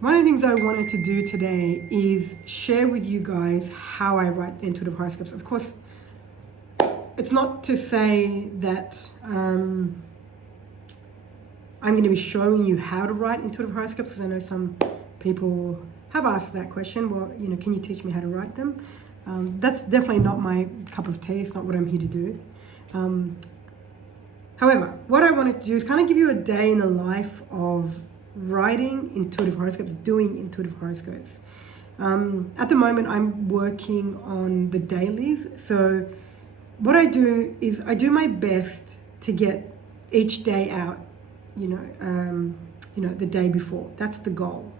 One of the things I wanted to do today is share with you guys how I write the intuitive horoscopes. Of course, it's not to say that I'm going to be showing you how to write intuitive horoscopes, because I know some people have asked that question. Well, can you teach me how to write them? That's definitely not my cup of tea. It's not what I'm here to do. However, what I wanted to do is kind of give you a day in the life of writing intuitive horoscopes, doing intuitive horoscopes. At the moment, I'm working on the dailies. So what I do is I do my best to get each day out, the day before. That's the goal.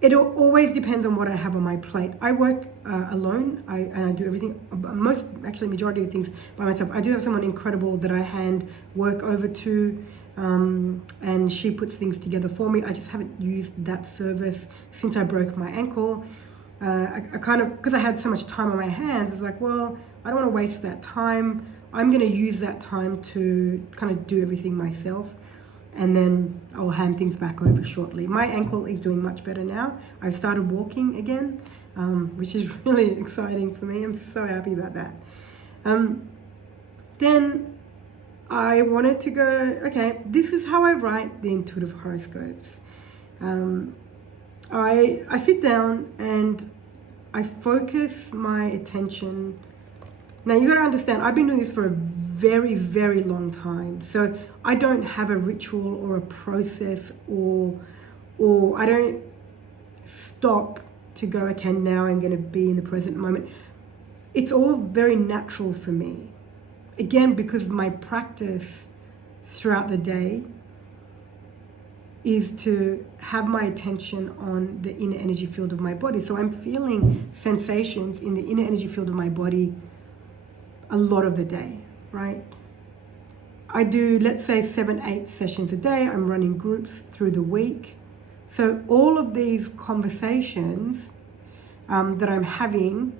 It always depends on what I have on my plate. I work alone, and I do everything, majority of things by myself. I do have someone incredible that I hand work over to, and she puts things together for me. I just haven't used that service since I broke my ankle. I kind of, because I had so much time on my hands, it's like, well, I don't want to waste that time. I'm going to use that time to kind of do everything myself. And then I'll hand things back over shortly. My ankle is doing much better now. I've started walking again, which is really exciting for me. I'm so happy about that. Then I wanted to go, okay, this is how I write the intuitive horoscopes. I sit down and I focus my attention. Now you got to understand, I've been doing this for a very, very long time. So I don't have a ritual or a process, or I don't stop to go, okay, now I'm going to be in the present moment. It's all very natural for me. Again, because my practice throughout the day is to have my attention on the inner energy field of my body. So I'm feeling sensations in the inner energy field of my body a lot of the day, right? I do, let's say, 7-8 sessions a day. I'm running groups through the week. So all of these conversations that I'm having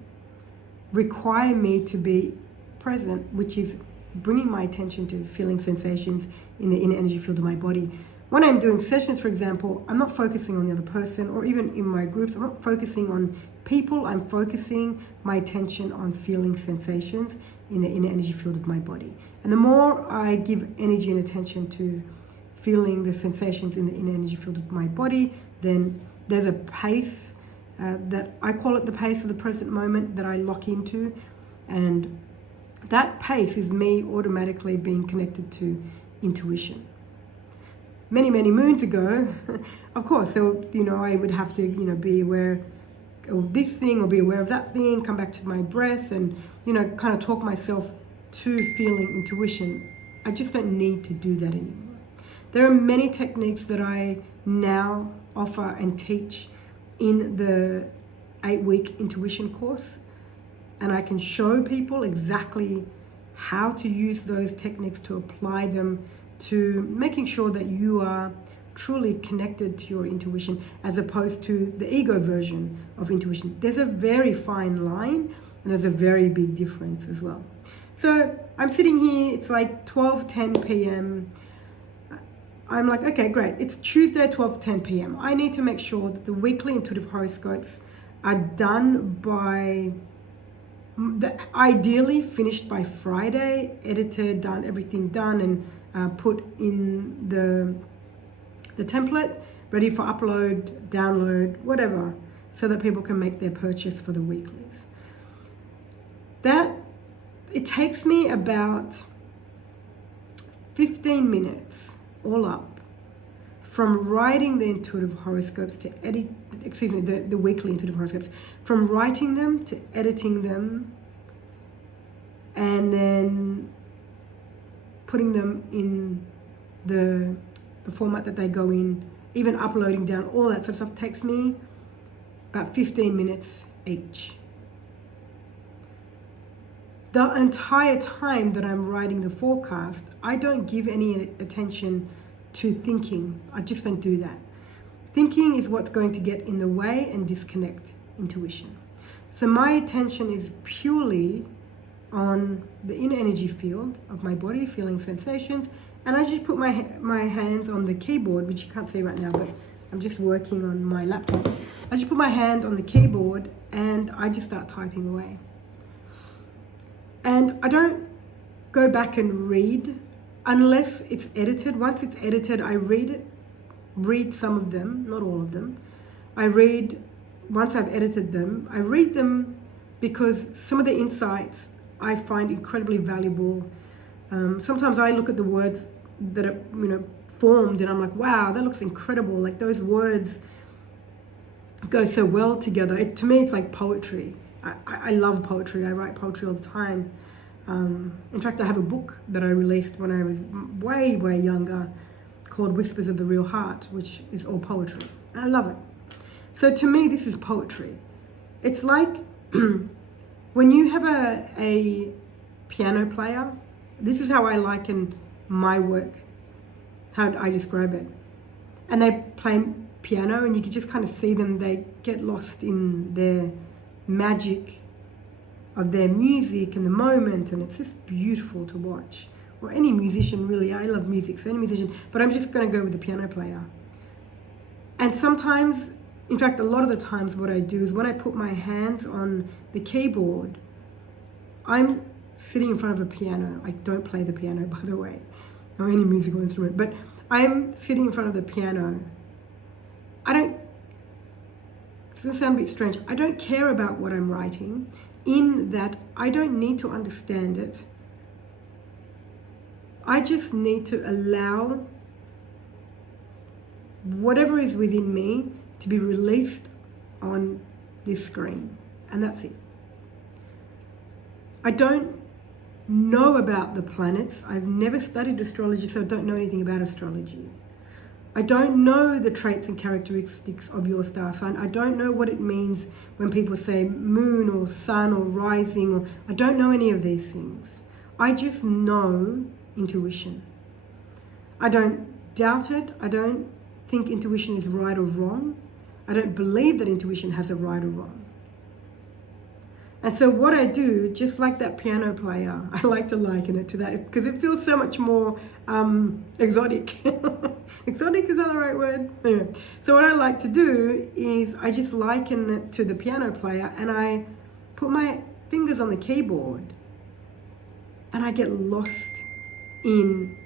require me to be present, which is bringing my attention to feeling sensations in the inner energy field of my body. When I'm doing sessions, for example, I'm not focusing on the other person, or even in my groups, I'm not focusing on people. I'm focusing my attention on feeling sensations in the inner energy field of my body. And the more I give energy and attention to feeling the sensations in the inner energy field of my body, then there's a pace that I call it the pace of the present moment that I lock into. And that pace is me automatically being connected to intuition. Many, many moons ago, of course, so, I would have to, be aware of this thing or be aware of that thing, come back to my breath and, kind of talk myself to feeling intuition. I just don't need to do that anymore. There are many techniques that I now offer and teach in the 8-week intuition course. And I can show people exactly how to use those techniques to apply them to making sure that you are truly connected to your intuition, as opposed to the ego version of intuition. There's a very fine line, and there's a very big difference as well. So I'm sitting here, it's like 12:10 p.m. I'm like, okay, great. It's Tuesday, 12:10 p.m. I need to make sure that the weekly intuitive horoscopes are done by, ideally finished by Friday, edited, done, everything done, and put in the template, ready for upload, download, whatever, so that people can make their purchase for the weeklies. It takes me about 15 minutes all up from writing the intuitive horoscopes to the weekly intuitive horoscopes, from writing them to editing them, and then putting them in the format that they go in, even uploading down, all that sort of stuff takes me about 15 minutes each. The entire time that I'm writing the forecast, I don't give any attention to thinking. I just don't do that. Thinking is what's going to get in the way and disconnect intuition. So my attention is purely on the inner energy field of my body, feeling sensations, and I just put my hands on the keyboard, which you can't see right now, but I'm just working on my laptop. I just put my hand on the keyboard and I just start typing away. And I don't go back and read unless it's edited. Once it's edited, I read some of them, not all of them. Once I've edited them, I read them because some of the insights I find incredibly valuable. Sometimes I look at the words that are, formed and I'm like, wow, that looks incredible. Like those words go so well together. To me, it's like poetry. I love poetry. I write poetry all the time. In fact, I have a book that I released when I was way, way younger called Whispers of the Real Heart, which is all poetry. And I love it. So to me, this is poetry. It's like when you have a piano player, this is how I liken my work, how I describe it. And they play piano and you can just kind of see them, they get lost in their magic of their music and the moment, and it's just beautiful to watch. Or any musician, really. I love music, so any musician, but I'm just going to go with the piano player. And sometimes, in fact, a lot of the times what I do is when I put my hands on the keyboard, I'm sitting in front of a piano. I don't play the piano, by the way, or any musical instrument, but I'm sitting in front of the piano. It's going to sound a bit strange. I don't care about what I'm writing, in that I don't need to understand it. I just need to allow whatever is within me to be released on this screen, and that's it. I don't know about the planets. I've never studied astrology, so I don't know anything about astrology. I don't know the traits and characteristics of your star sign. I don't know what it means when people say moon or sun or rising, or I don't know any of these things. I just know intuition. I don't doubt it. I don't think intuition is right or wrong. I don't believe that intuition has a right or wrong. And so what I do, just like that piano player, I like to liken it to that because it feels so much more exotic. Exotic, is that the right word? Anyway, so what I like to do is I just liken it to the piano player and I put my fingers on the keyboard and I get lost in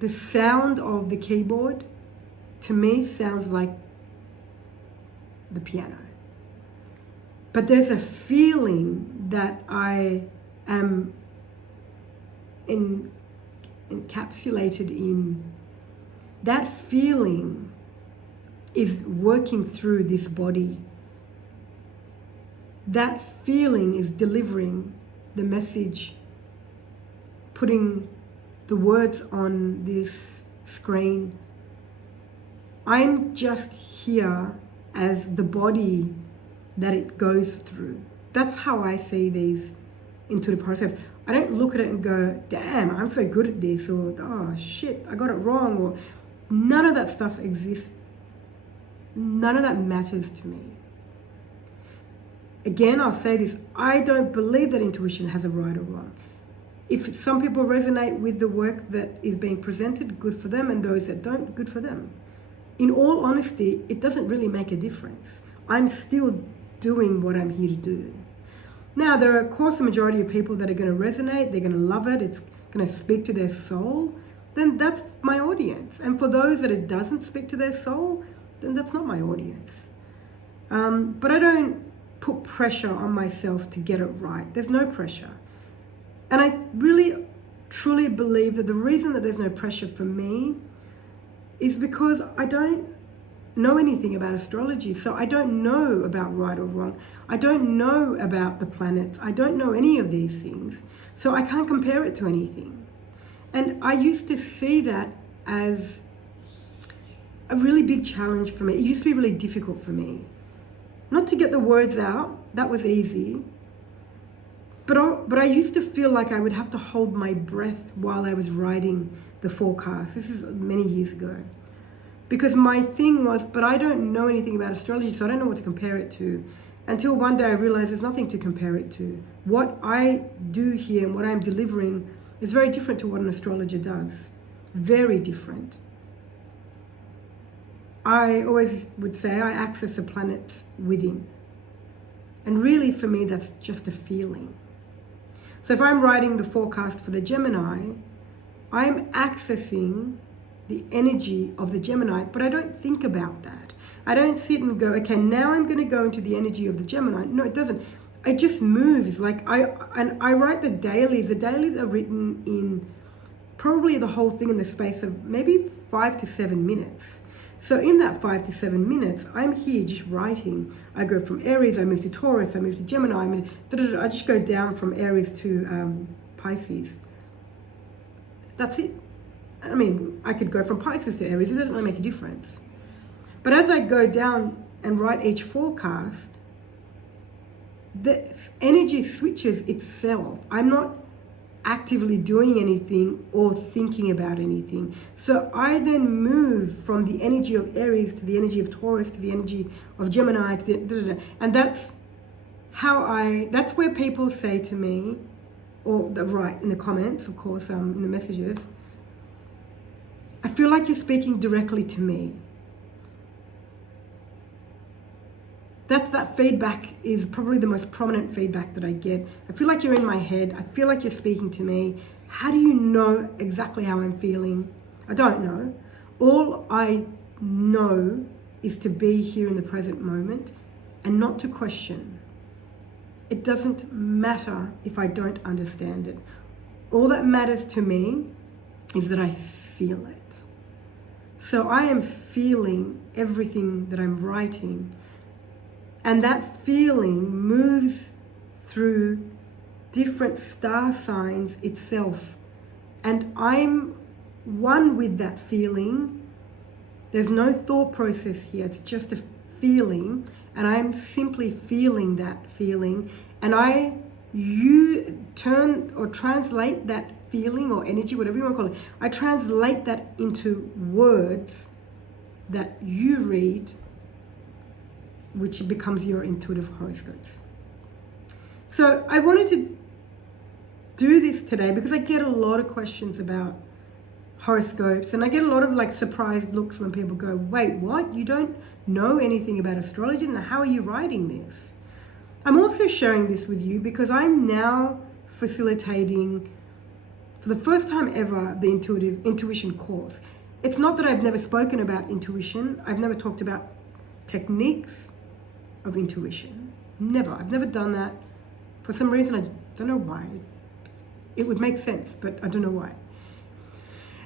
the sound of the keyboard. To me, sounds like the piano. But there's a feeling that I am encapsulated in. That feeling is working through this body. That feeling is delivering the message, putting the words on this screen. I'm just here as the body that it goes through. That's how I see these intuitive horoscopes. I don't look at it and go, damn, I'm so good at this, or oh shit, I got it wrong, or none of that stuff exists. None of that matters to me. Again, I'll say this, I don't believe that intuition has a right or wrong. If some people resonate with the work that is being presented, good for them, and those that don't, good for them. In all honesty, it doesn't really make a difference. I'm still doing what I'm here to do. Now, there are, of course, a majority of people that are going to resonate, they're going to love it, it's going to speak to their soul, then that's my audience. And for those that it doesn't speak to their soul, then that's not my audience. But I don't put pressure on myself to get it right. There's no pressure. And I really, truly believe that the reason that there's no pressure for me is because I don't know anything about astrology. So I don't know about right or wrong. I don't know about the planets. I don't know any of these things. So I can't compare it to anything. And I used to see that as a really big challenge for me. It used to be really difficult for me. Not to get the words out, that was easy. But I used to feel like I would have to hold my breath while I was writing the forecast. This is many years ago. Because my thing was, but I don't know anything about astrology, so I don't know what to compare it to. Until one day I realized there's nothing to compare it to. What I do here and what I'm delivering is very different to what an astrologer does. Very different. I always would say I access the planets within. And really for me, that's just a feeling. So if I'm writing the forecast for the Gemini, I'm accessing the energy of the Gemini, but I don't think about that. I don't sit and go, okay, now I'm going to go into the energy of the Gemini. No, it doesn't. It just moves. Like I write the dailies. The dailies are written in probably the whole thing in the space of maybe 5 to 7 minutes. So in that 5 to 7 minutes, I'm here just writing. I go from Aries, I move to Taurus, I move to Gemini, I just go down from Aries to Pisces. That's it. I mean, I could go from Pisces to Aries, it doesn't really make a difference. But as I go down and write each forecast, the energy switches itself. I'm not actively doing anything or thinking about anything. So I then move from the energy of Aries to the energy of Taurus to the energy of Gemini to the, and that's where people say to me, or right in the comments, of course, in the messages, I feel like you're speaking directly to me. That feedback is probably the most prominent feedback that I get. I feel like you're in my head. I feel like you're speaking to me. How do you know exactly how I'm feeling? I don't know. All I know is to be here in the present moment and not to question. It doesn't matter if I don't understand it. All that matters to me is that I feel it. So I am feeling everything that I'm writing. And that feeling moves through different star signs itself. And I'm one with that feeling. There's no thought process here. It's just a feeling. And I'm simply feeling that feeling. And you turn or translate that feeling or energy, whatever you want to call it. I translate that into words that you read, which becomes your intuitive horoscopes. So I wanted to do this today because I get a lot of questions about horoscopes, and I get a lot of like surprised looks when people go, wait, what? You don't know anything about astrology? And how are you writing this? I'm also sharing this with you because I'm now facilitating, for the first time ever, the intuition course. It's not that I've never spoken about intuition. I've never talked about techniques of intuition. Never. I've never done that. For some reason, I don't know why. It would make sense, but I don't know why.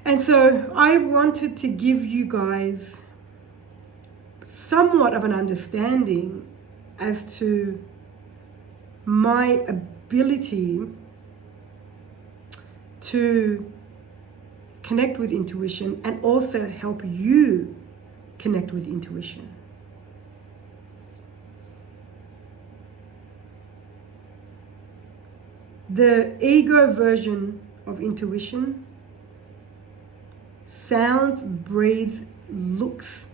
And so I wanted to give you guys somewhat of an understanding as to my ability to connect with intuition and also help you connect with intuition. The ego version of intuition sounds, breathes, looks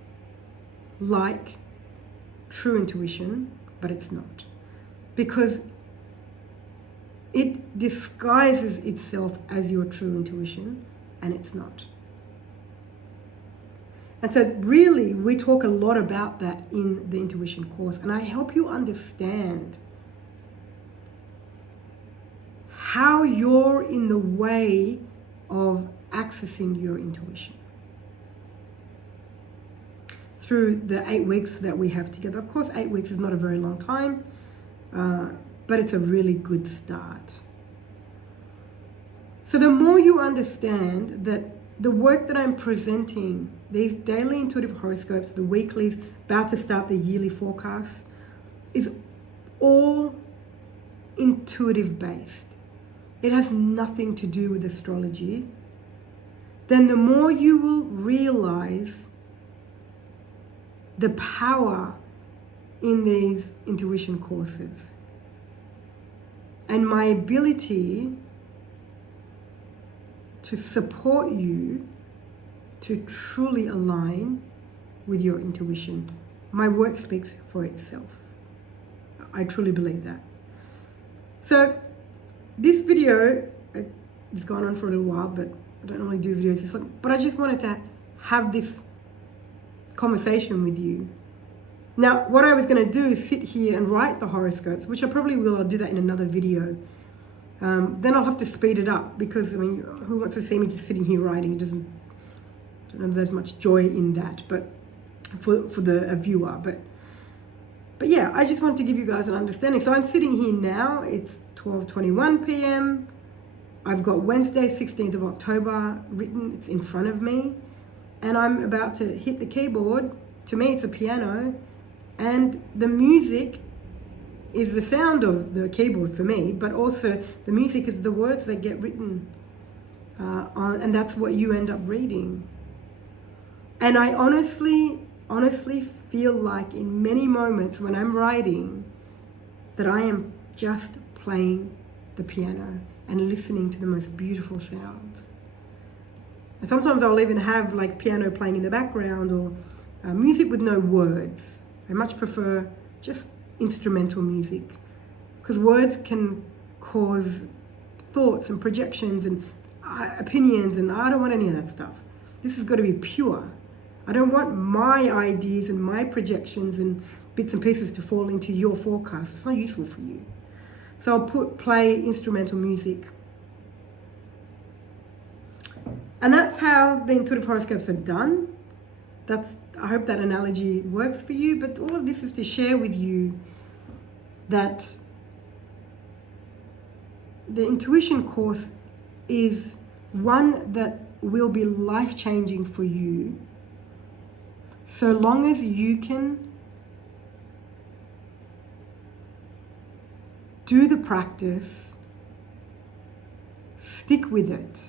like true intuition, but it's not. Because it disguises itself as your true intuition, and it's not. And so really, we talk a lot about that in the intuition course, and I help you understand how you're in the way of accessing your intuition through the 8 weeks that we have together. Of course, 8 weeks is not a very long time, but it's a really good start. So the more you understand that the work that I'm presenting, these daily intuitive horoscopes, the weeklies, about to start the yearly forecasts, is all intuitive based. It has nothing to do with astrology. Then the more you will realize the power in these intuition courses and my ability to support you to truly align with your intuition. My work speaks for itself. I truly believe that. So this video, it's gone on for a little while, but I don't normally do videos this long, but I just wanted to have this conversation with you. Now, what I was going to do is sit here and write the horoscopes, which I probably will. I'll do that in another video. Then I'll have to speed it up because, I mean, who wants to see me just sitting here writing? I don't know if there's much joy in that, but for the viewer. But yeah, I just want to give you guys an understanding. So I'm sitting here now. It's 12:21 p.m. I've got Wednesday, 16th of October written. It's in front of me. And I'm about to hit the keyboard. To me, it's a piano. And the music is the sound of the keyboard for me, but also the music is the words that get written and that's what you end up reading. And I honestly feel like in many moments when I'm writing that I am just playing the piano and listening to the most beautiful sounds. And sometimes I'll even have like piano playing in the background or music with no words. I much prefer just instrumental music because words can cause thoughts and projections and opinions, and I don't want any of that stuff. This has got to be pure. I don't want my ideas and my projections and bits and pieces to fall into your forecast. It's not useful for you. So I'll play instrumental music. And that's how the intuitive horoscopes are done. I hope that analogy works for you, but all of this is to share with you that the intuition course is one that will be life-changing for you so long as you can do the practice, stick with it,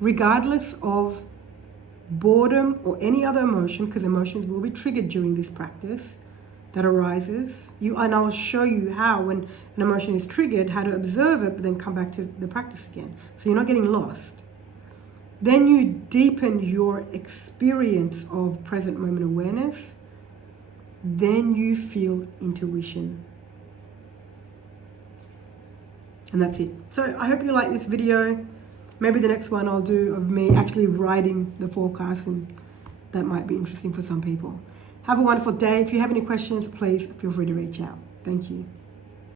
regardless of boredom or any other emotion, because emotions will be triggered during this practice that arises. And I'll show you how, when an emotion is triggered, how to observe it, but then come back to the practice again. So you're not getting lost. Then you deepen your experience of present moment awareness. Then you feel intuition. And that's it. So I hope you like this video. Maybe the next one I'll do of me actually writing the forecast, and that might be interesting for some people. Have a wonderful day. If you have any questions, please feel free to reach out. Thank you.